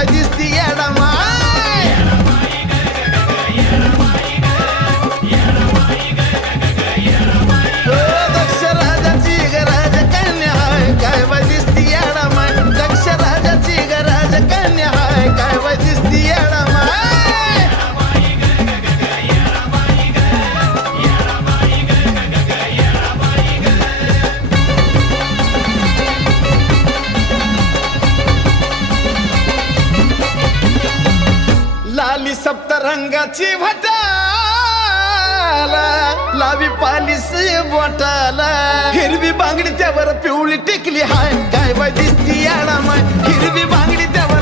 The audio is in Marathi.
बाय दिसती येडा माय दक्ष राजाची ग राजकन्या हाय काय बाय दिसती येडा माय दक्ष राजाची ग राजकन्या हाय काय बाय दिसती येडा माय लाली सप्तरंगाची भटाला लावी पालिस बोटाला हिरवी बांगडी त्यावर पिवळी टिकली हाय काय बाय दिसती येडा माय हिरवी बांगडी त्यावर